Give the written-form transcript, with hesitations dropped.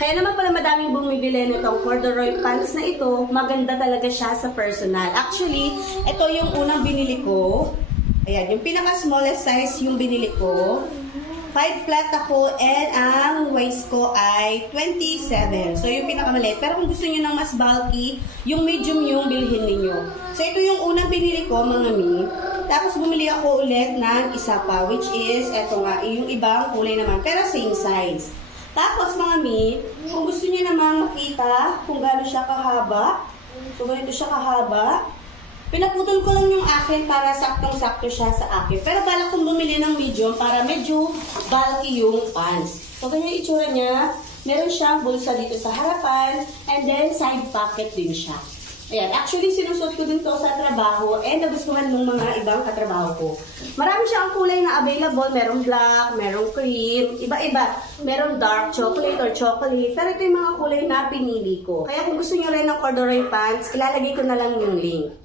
Kaya naman pala madaming bumibili nitong corduroy pants na ito. Maganda talaga siya sa personal. Actually, ito yung unang binili ko. Ayan, yung pinaka-smallest size yung binili ko. 5 flat ako and ang waist ko ay 27. So, yung pinakamaliit. Pero kung gusto niyo ng mas bulky, yung medium yung bilhin ninyo. So, ito yung unang binili ko, mga mi. Tapos, bumili ako ulit ng isa pa, which is, eto nga, yung ibang kulay naman. Pero same size. Tapos, mga mi, kung gusto niyo naman makita kung gaano siya kahaba, so, ganito siya kahaba, pinaputol ko lang yung akin para saktong-sakto siya sa akin. Pero balak kong bumili ng medium para medyo bulky yung pants. So, ganyan yung itsura niya. Meron siyang bulsa dito sa harapan and then side pocket din siya. Ayan. Actually, sinusot ko din to sa trabaho and nagustuhan ng mga ibang katrabaho ko. Marami siyang kulay na available. Merong black, merong cream, iba-iba. Merong dark chocolate or chocolate. Pero ito yung mga kulay na pinili ko. Kaya kung gusto niyo rin ng corduroy pants, ilalagay ko na lang yung link.